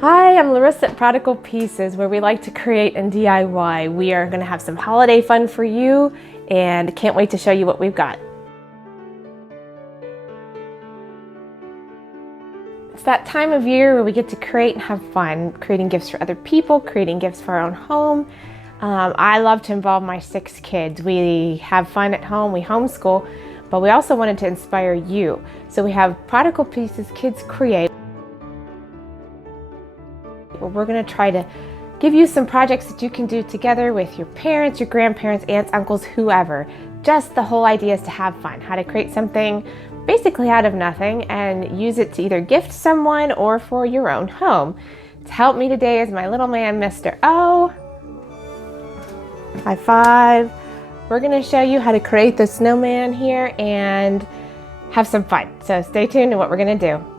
Hi, I'm Larissa at Prodigal Pieces, where we like to create and DIY. We are going to have some holiday fun for you and can't wait to show you what we've got. It's that time of year where we get to create and have fun, creating gifts for other people, creating gifts for our own home. I love to involve my 6 kids. We have fun at home, we homeschool, but we also wanted to inspire you. So we have Prodigal Pieces Kids Create. We're going to try to give you some projects that you can do together with your parents, your grandparents, aunts, uncles, whoever. Just the whole idea is to have fun, how to create something basically out of nothing and use it to either gift someone or for your own home. To help me today is my little man, Mr. O. High five. We're going to show you how to create the snowman here and have some fun. So stay tuned to what we're going to do.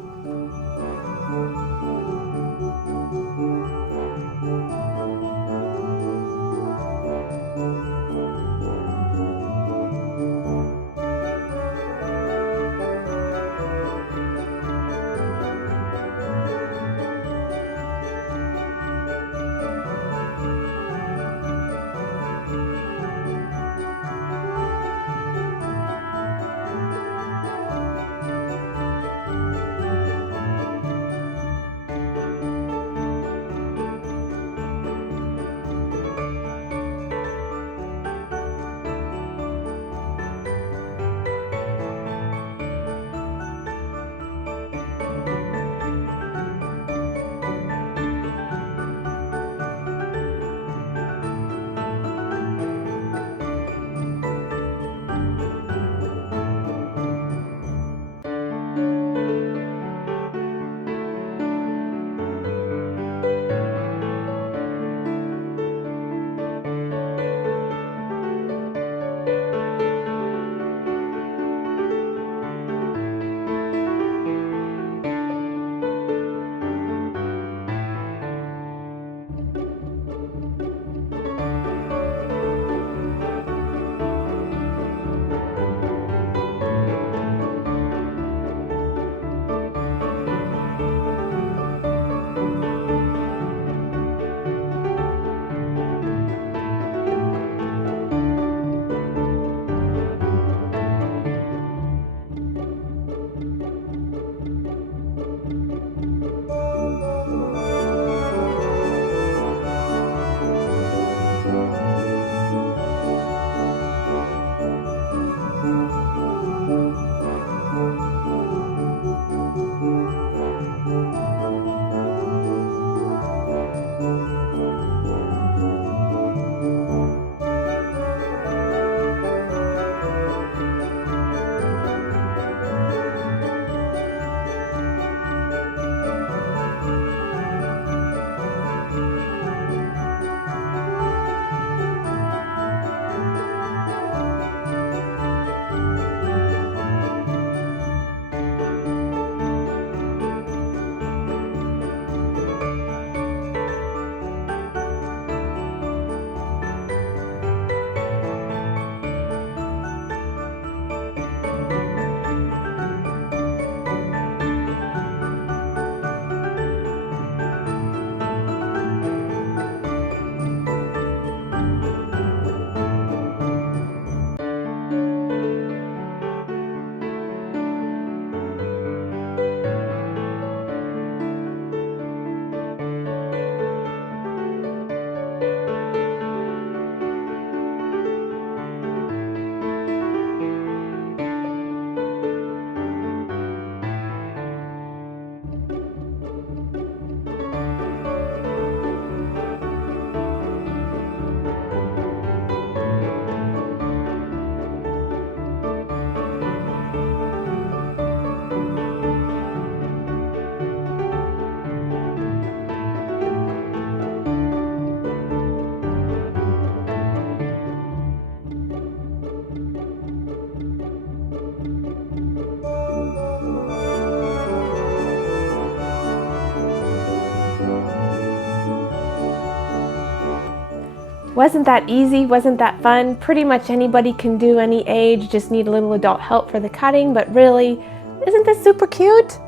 Wasn't that easy? Wasn't that fun? Pretty much anybody can do, any age, just need a little adult help for the cutting, but really, isn't this super cute?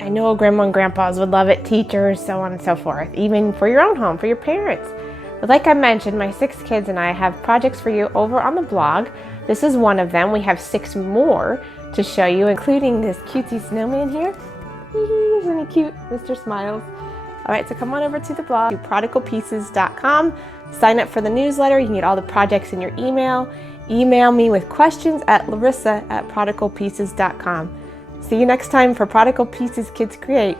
I know grandma and grandpas would love it, teachers, so on and so forth, even for your own home, for your parents. But like I mentioned, my 6 kids and I have projects for you over on the blog. This is one of them. We have 6 more to show you, including this cutesy snowman here. Isn't he cute, Mr. Smiles? All right, so come on over to the blog, prodigalpieces.com. Sign up for the newsletter. You can get all the projects in your email. Email me with questions at larissa@prodigalpieces.com. See you next time for Prodigal Pieces Kids Create.